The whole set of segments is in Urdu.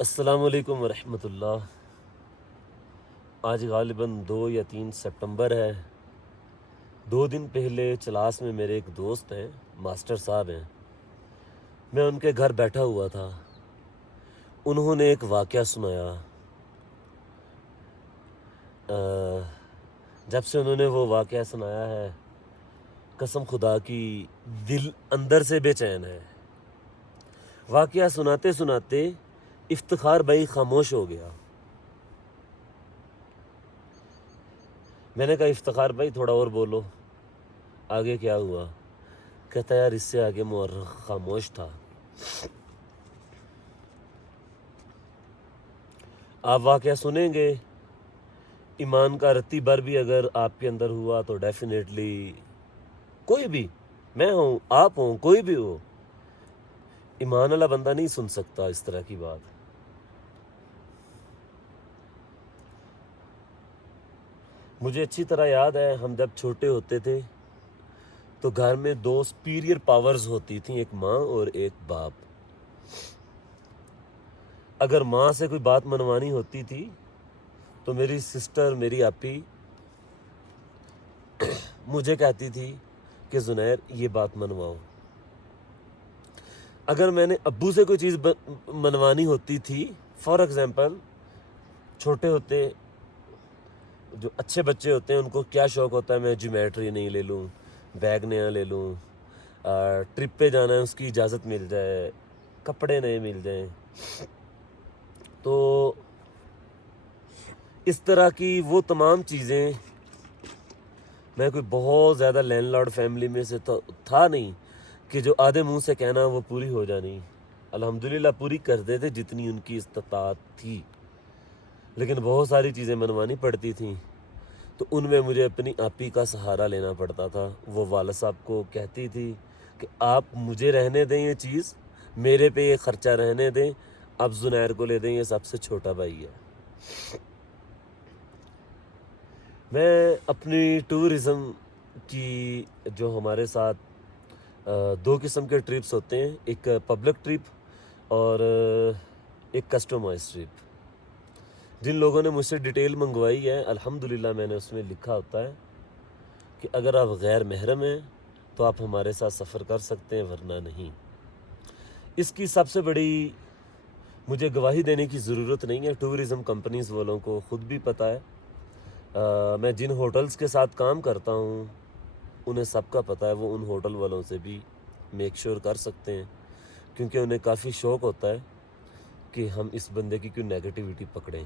السلام علیکم ورحمۃ اللہ۔ آج غالباً 2 یا 3 سپٹمبر ہے۔ 2 دن پہلے چلاس میں میرے ایک دوست ہیں، ماسٹر صاحب ہیں، میں ان کے گھر بیٹھا ہوا تھا۔ انہوں نے ایک واقعہ سنایا۔ جب سے انہوں نے وہ واقعہ سنایا ہے، قسم خدا کی دل اندر سے بے چین ہے۔ واقعہ سناتے سناتے افتخار بھائی خاموش ہو گیا۔ میں نے کہا افتخار بھائی تھوڑا اور بولو، آگے کیا ہوا؟ کہتا یار اس سے آگے مورخ خاموش تھا۔ آپ واقعہ سنیں گے، ایمان کا رتی بھر بھی اگر آپ کے اندر ہوا تو ڈیفینیٹلی کوئی بھی، میں ہوں، آپ ہوں، کوئی بھی ہو، ایمان والا بندہ نہیں سن سکتا اس طرح کی بات۔ مجھے اچھی طرح یاد ہے، ہم جب چھوٹے ہوتے تھے تو گھر میں 2 سپیریئر پاورز ہوتی تھیں، ایک ماں اور ایک باپ۔ اگر ماں سے کوئی بات منوانی ہوتی تھی تو میری سسٹر، میری آپی مجھے کہتی تھی کہ زنیر یہ بات منواؤ۔ اگر میں نے ابو سے کوئی چیز منوانی ہوتی تھی، فار ایگزامپل چھوٹے ہوتے جو اچھے بچے ہوتے ہیں ان کو کیا شوق ہوتا ہے، میں جیومیٹری نہیں لے لوں، بیگ نیا لے لوں، ٹرپ پہ جانا ہے اس کی اجازت مل جائے، کپڑے نئے مل جائیں۔ تو اس طرح کی وہ تمام چیزیں، میں کوئی بہت زیادہ لینڈ لارڈ فیملی میں سے تو تھا نہیں کہ جو آدھے منہ سے کہنا وہ پوری ہو جانی۔ الحمدللہ پوری کرتے تھے جتنی ان کی استطاعت تھی، لیکن بہت ساری چیزیں منوانی پڑتی تھیں تو ان میں مجھے اپنی آپی کا سہارا لینا پڑتا تھا۔ وہ والد صاحب کو کہتی تھی کہ آپ مجھے رہنے دیں یہ چیز، میرے پہ یہ خرچہ رہنے دیں، اب زنیر کو لے دیں، یہ سب سے چھوٹا بھائی ہے۔ میں اپنی ٹورزم کی جو ہمارے ساتھ 2 قسم کے ٹرپس ہوتے ہیں، ایک پبلک ٹرپ اور ایک کسٹمائز ٹرپ۔ جن لوگوں نے مجھ سے ڈیٹیل منگوائی ہے، الحمدللہ میں نے اس میں لکھا ہوتا ہے کہ اگر آپ غیر محرم ہیں تو آپ ہمارے ساتھ سفر کر سکتے ہیں، ورنہ نہیں۔ اس کی سب سے بڑی مجھے گواہی دینے کی ضرورت نہیں ہے، ٹورزم کمپنیز والوں کو خود بھی پتہ ہے۔ میں جن ہوٹلز کے ساتھ کام کرتا ہوں انہیں سب کا پتہ ہے، وہ ان ہوٹل والوں سے بھی میک شور کر سکتے ہیں، کیونکہ انہیں کافی شوق ہوتا ہے کہ ہم اس بندے کی کوئی نیگیٹیوٹی پکڑیں۔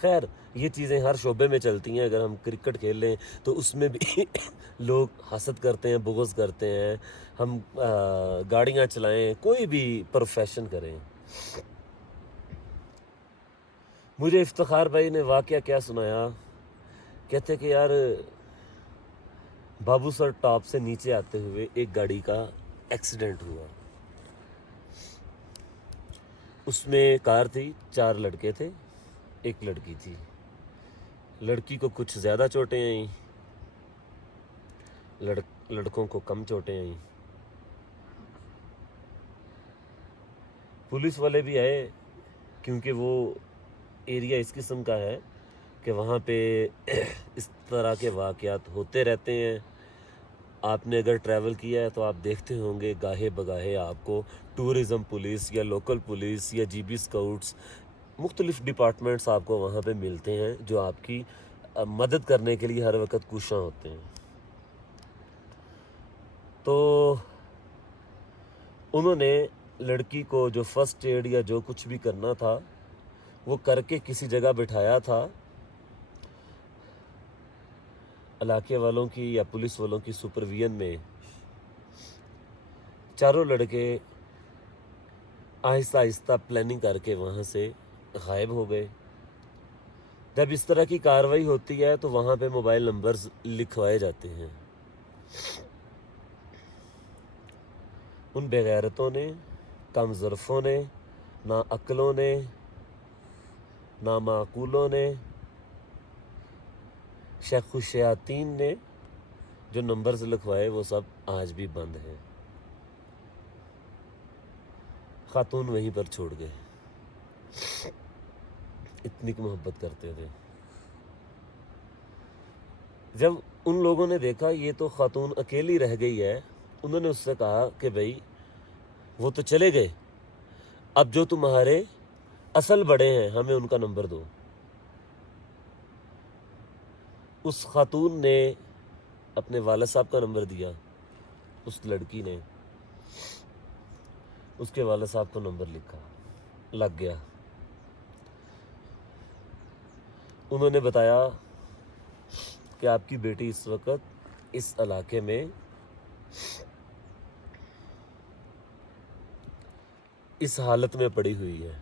خیر یہ چیزیں ہر شعبے میں چلتی ہیں، اگر ہم کرکٹ کھیل لیں تو اس میں بھی لوگ حسد کرتے ہیں، بغض کرتے ہیں، ہم گاڑیاں چلائیں، کوئی بھی پروفیشن کریں۔ مجھے افتخار بھائی نے واقعہ کیا سنایا، کہتے کہ یار بابو سر ٹاپ سے نیچے آتے ہوئے ایک گاڑی کا ایکسیڈنٹ ہوا۔ اس میں کار تھی، 4 لڑکے تھے، 1 لڑکی تھی۔ لڑکی کو کچھ زیادہ چوٹیں آئیں، لڑکوں کو کم چوٹیں آئیں۔ پولیس والے بھی آئے، کیونکہ وہ ایریا اس قسم کا ہے کہ وہاں پہ اس طرح کے واقعات ہوتے رہتے ہیں۔ آپ نے اگر ٹریول کیا ہے تو آپ دیکھتے ہوں گے گاہے بگاہے آپ کو ٹورزم پولیس یا لوکل پولیس یا جی بی اسکاؤٹس، مختلف ڈپارٹمنٹس آپ کو وہاں پہ ملتے ہیں جو آپ کی مدد کرنے کے لیے ہر وقت کوشاں ہوتے ہیں۔ تو انہوں نے لڑکی کو جو فرسٹ ایڈ یا جو کچھ بھی کرنا تھا وہ کر کے کسی جگہ بٹھایا تھا، علاقے والوں کی یا پولیس والوں کی سپرویژن میں۔ چاروں لڑکے آہستہ آہستہ پلاننگ کر کے وہاں سے غائب ہو گئے۔ جب اس طرح کی کارروائی ہوتی ہے تو وہاں پہ موبائل نمبرز لکھوائے جاتے ہیں۔ ان بےغیرتوں نے، کم ظرفوں نے، ناعقلوں نے، نامعقولوں نے، شیخ الشیاطین نے جو نمبرز لکھوائے وہ سب آج بھی بند ہیں۔ خاتون وہیں پر چھوڑ گئے۔ اتنی کی محبت کرتے تھے۔ جب ان لوگوں نے دیکھا یہ تو خاتون اکیلی رہ گئی ہے، انہوں نے اس سے کہا کہ بھائی وہ تو چلے گئے، اب جو تمہارے اصل بڑے ہیں ہمیں ان کا نمبر دو۔ اس خاتون نے اپنے والد صاحب کا نمبر دیا، اس لڑکی نے اس کے والد صاحب کو نمبر لکھا، لگ گیا۔ انہوں نے بتایا کہ آپ کی بیٹی اس وقت اس علاقے میں اس حالت میں پڑی ہوئی ہے۔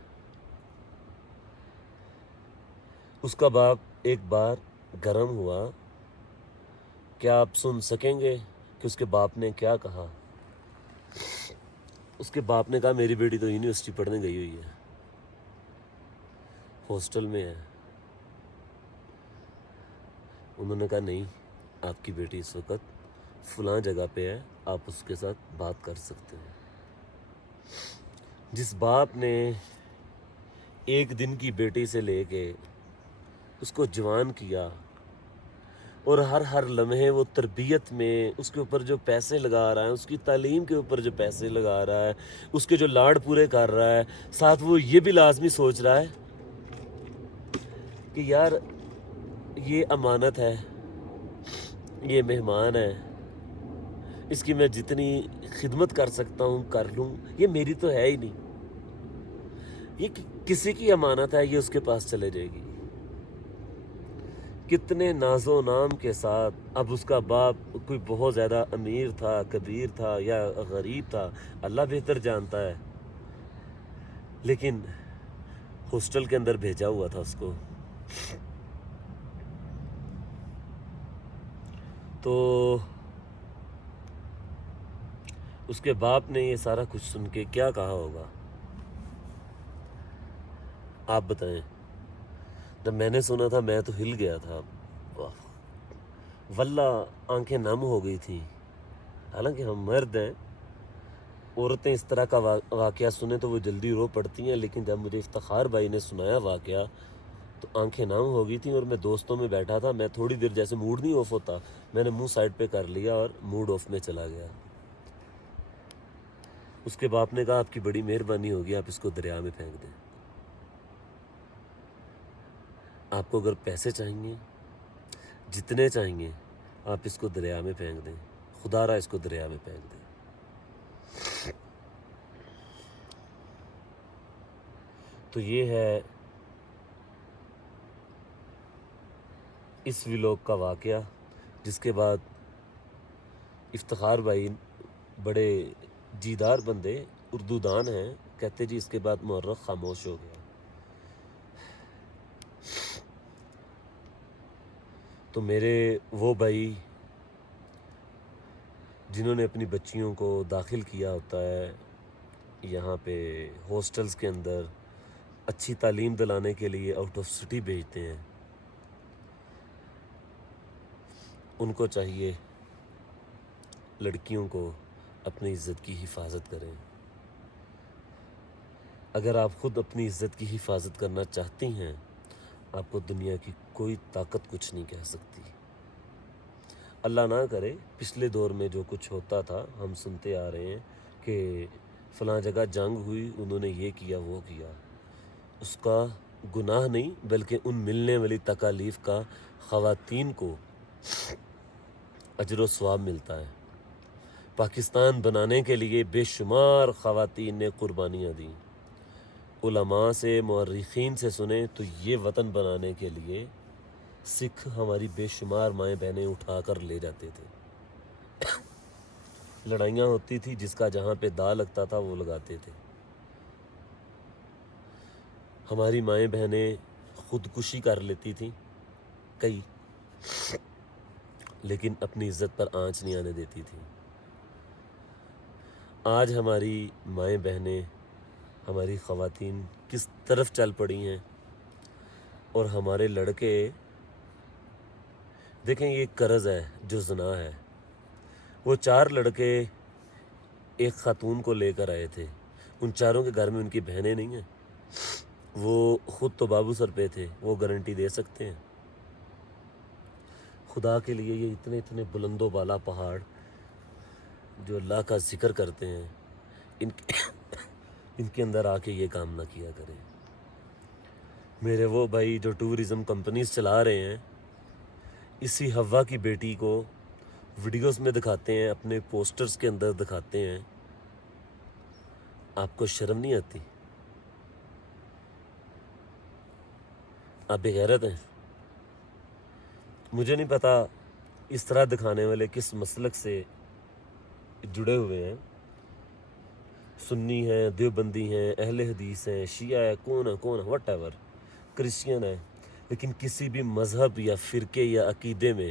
اس کا باپ ایک بار گرم ہوا، کیا آپ سن سکیں گے کہ اس کے باپ نے کیا کہا؟ اس کے باپ نے کہا میری بیٹی تو یونیورسٹی پڑھنے گئی ہوئی ہے، ہاسٹل میں ہے۔ انہوں نے کہا نہیں، آپ کی بیٹی اس وقت فلاں جگہ پہ ہے، آپ اس کے ساتھ بات کر سکتے ہیں۔ جس باپ نے ایک دن کی بیٹی سے لے کے اس کو جوان کیا اور ہر لمحے وہ تربیت میں اس کے اوپر جو پیسے لگا رہا ہے، اس کی تعلیم کے اوپر جو پیسے لگا رہا ہے، اس کے جو لاڑ پورے کر رہا ہے، ساتھ وہ یہ بھی لازمی سوچ رہا ہے کہ یار یہ امانت ہے، یہ مہمان ہے، اس کی میں جتنی خدمت کر سکتا ہوں کر لوں، یہ میری تو ہے ہی نہیں، یہ کسی کی امانت ہے، یہ اس کے پاس چلے جائے گی۔ کتنے ناز و نام کے ساتھ، اب اس کا باپ کوئی بہت زیادہ امیر تھا، کبیر تھا یا غریب تھا، اللہ بہتر جانتا ہے، لیکن ہاسٹل کے اندر بھیجا ہوا تھا اس کو۔ تو اس کے باپ نے یہ سارا کچھ سن کے کیا کہا ہوگا آپ بتائیں؟ جب میں نے سنا تھا میں تو ہل گیا تھا، واللہ آنکھیں نم ہو گئی تھیں۔ حالانکہ ہم مرد ہیں، عورتیں اس طرح کا واقعہ سنیں تو وہ جلدی رو پڑتی ہیں، لیکن جب مجھے افتخار بھائی نے سنایا واقعہ تو آنکھیں نم ہو گئی تھیں، اور میں دوستوں میں بیٹھا تھا، میں تھوڑی دیر جیسے موڈ نہیں آف ہوتا، میں نے منہ سائڈ پہ کر لیا اور موڈ آف میں چلا گیا۔ اس کے باپ نے کہا آپ کی بڑی مہربانی ہوگی، آپ اس کو دریا میں پھینک دیں، آپ کو اگر پیسے چاہیے جتنے چاہیے آپ اس کو دریا میں پھینک دیں، خدا را اس کو دریا میں پھینک دیں۔ تو یہ ہے اس ولاگ کا واقعہ، جس کے بعد افتخار بھائی بڑے جیدار بندے، اردو دان ہیں، کہتے جی اس کے بعد مورخ خاموش ہو گیا۔ تو میرے وہ بھائی جنہوں نے اپنی بچیوں کو داخل کیا ہوتا ہے یہاں پہ ہاسٹلز کے اندر، اچھی تعلیم دلانے کے لیے آؤٹ آف سٹی بھیجتے ہیں، ان کو چاہیے لڑکیوں کو اپنی عزت کی حفاظت کریں۔ اگر آپ خود اپنی عزت کی حفاظت کرنا چاہتی ہیں، آپ کو دنیا کی کوئی طاقت کچھ نہیں کہہ سکتی۔ اللہ نہ کرے پچھلے دور میں جو کچھ ہوتا تھا، ہم سنتے آ رہے ہیں کہ فلاں جگہ جنگ ہوئی، انہوں نے یہ کیا وہ کیا، اس کا گناہ نہیں بلکہ ان ملنے والی تکالیف کا خواتین کو اجر و ثواب ملتا ہے۔ پاکستان بنانے کے لیے بے شمار خواتین نے قربانیاں دیں۔ علماء سے، مورخین سے سنیں تو یہ وطن بنانے کے لیے سکھ ہماری بے شمار مائیں بہنیں اٹھا کر لے جاتے تھے۔ لڑائیاں ہوتی تھی، جس کا جہاں پہ دا لگتا تھا وہ لگاتے تھے۔ ہماری مائیں بہنیں خودکشی کر لیتی تھیں کئی، لیکن اپنی عزت پر آنچ نہیں آنے دیتی تھیں۔ آج ہماری مائیں بہنیں، ہماری خواتین کس طرف چل پڑی ہیں، اور ہمارے لڑکے دیکھیں، یہ ایک قرض ہے جو زنا ہے۔ وہ 4 لڑکے ایک خاتون کو لے کر آئے تھے، ان چاروں کے گھر میں ان کی بہنیں نہیں ہیں، وہ خود تو بابو سر پہ تھے، وہ گارنٹی دے سکتے ہیں؟ خدا کے لیے یہ اتنے اتنے بلند و بالا پہاڑ جو اللہ کا ذکر کرتے ہیں، ان کے اندر آ کے یہ کام نہ کیا کریں۔ میرے وہ بھائی جو ٹورزم کمپنیز چلا رہے ہیں، اسی ہوا کی بیٹی کو ویڈیوز میں دکھاتے ہیں، اپنے پوسٹرز کے اندر دکھاتے ہیں، آپ کو شرم نہیں آتی؟ آپ بغیرت ہیں۔ مجھے نہیں پتا اس طرح دکھانے والے کس مسلک سے جڑے ہوئے ہیں، سنی ہیں، دیوبندی ہیں، اہل حدیث ہیں، شیعہ ہے، کون ہے وٹ ایور، کرسچین ہے، لیکن کسی بھی مذہب یا فرقے یا عقیدے میں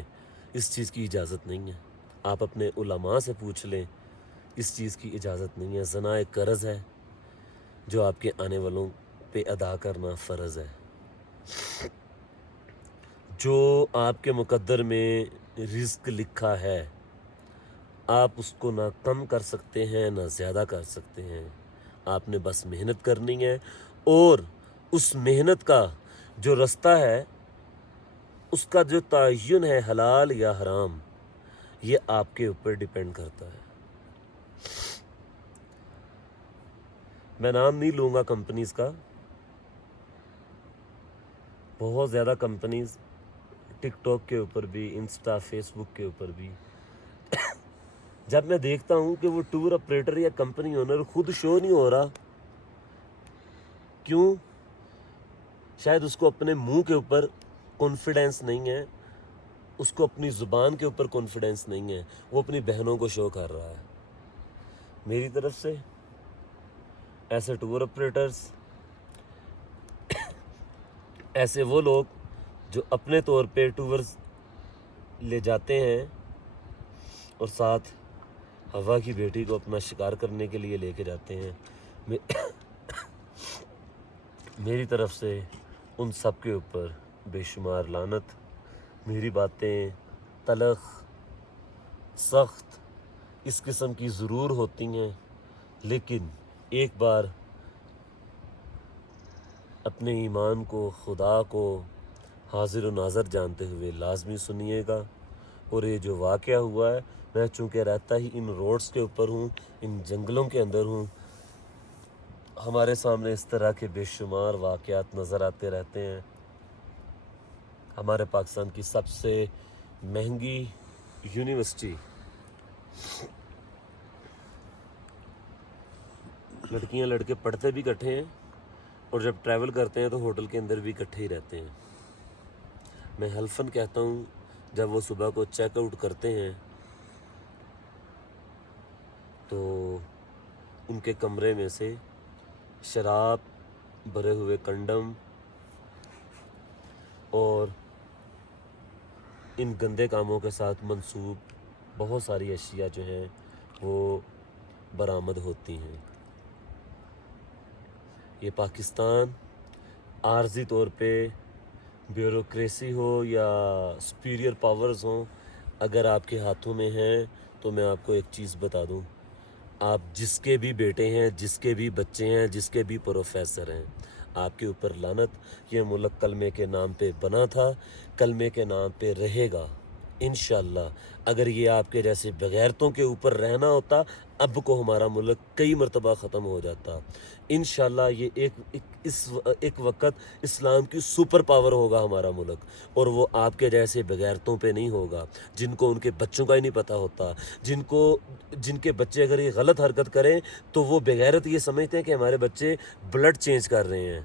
اس چیز کی اجازت نہیں ہے۔ آپ اپنے علماء سے پوچھ لیں، اس چیز کی اجازت نہیں ہے۔ زنا ایک قرض ہے جو آپ کے آنے والوں پہ ادا کرنا فرض ہے۔ جو آپ کے مقدر میں رزق لکھا ہے، آپ اس کو نہ کم کر سکتے ہیں نہ زیادہ کر سکتے ہیں۔ آپ نے بس محنت کرنی ہے، اور اس محنت کا جو رستہ ہے، اس کا جو تعین ہے حلال یا حرام، یہ آپ کے اوپر ڈیپینڈ کرتا ہے۔ میں نام نہیں لوں گا کمپنیز کا، بہت زیادہ کمپنیز ٹک ٹاک کے اوپر بھی، انسٹا فیس بک کے اوپر بھی، جب میں دیکھتا ہوں کہ وہ ٹور آپریٹر یا کمپنی اونر خود شو نہیں ہو رہا، کیوں؟ شاید اس کو اپنے منہ کے اوپر کانفیڈنس نہیں ہے، اس کو اپنی زبان کے اوپر کانفیڈنس نہیں ہے، وہ اپنی بہنوں کو شو کر رہا ہے۔ میری طرف سے ایسے ٹور آپریٹرز، ایسے وہ لوگ جو اپنے طور پہ ٹورز لے جاتے ہیں اور ساتھ ہوا کی بیٹی کو اپنا شکار کرنے کے لیے لے کے جاتے ہیں، میری طرف سے ان سب کے اوپر بے شمار لعنت۔ میری باتیں تلخ، سخت اس قسم کی ضرور ہوتی ہیں، لیکن ایک بار اپنے ایمان کو، خدا کو حاضر و ناظر جانتے ہوئے لازمی سنیے گا۔ اور یہ جو واقعہ ہوا ہے، میں چونکہ رہتا ہی ان روڈز کے اوپر ہوں، ان جنگلوں کے اندر ہوں، ہمارے سامنے اس طرح کے بے شمار واقعات نظر آتے رہتے ہیں۔ ہمارے پاکستان کی سب سے مہنگی یونیورسٹی، لڑکیاں لڑکے پڑھتے بھی اکٹھے ہیں، اور جب ٹریول کرتے ہیں تو ہوٹل کے اندر بھی اکٹھے ہی رہتے ہیں۔ میں حلفاً کہتا ہوں، جب وہ صبح کو چیک آؤٹ کرتے ہیں تو ان کے کمرے میں سے شراب، بھرے ہوئے کنڈم اور ان گندے کاموں کے ساتھ منسوب بہت ساری اشیاء جو ہیں وہ برآمد ہوتی ہیں۔ یہ پاکستان عارضی طور پہ بیوروکریسی ہو یا سپیریئر پاورز ہوں، اگر آپ کے ہاتھوں میں ہیں تو میں آپ کو ایک چیز بتا دوں، آپ جس کے بھی بیٹے ہیں، جس کے بھی بچے ہیں، جس کے بھی پروفیسر ہیں، آپ کے اوپر لعنت۔ یہ ملک کلمے کے نام پہ بنا تھا، کلمے کے نام پہ رہے گا انشاءاللہ۔ اگر یہ آپ کے جیسے بغیرتوں کے اوپر رہنا ہوتا، اب کو ہمارا ملک کئی مرتبہ ختم ہو جاتا۔ انشاءاللہ یہ ایک وقت اسلام کی سپر پاور ہوگا ہمارا ملک، اور وہ آپ کے جیسے بغیرتوں پہ نہیں ہوگا، جن کو ان کے بچوں کا ہی نہیں پتہ ہوتا، جن کے بچے اگر یہ غلط حرکت کریں تو وہ بغیرت یہ سمجھتے ہیں کہ ہمارے بچے بلڈ چینج کر رہے ہیں۔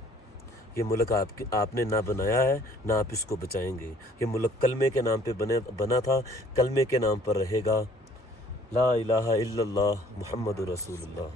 یہ ملک آپ نے نہ بنایا ہے، نہ آپ اس کو بچائیں گے۔ یہ ملک کلمے کے نام پہ بنا تھا، کلمے کے نام پر رہے گا۔ لا الہ الا اللہ محمد رسول اللہ۔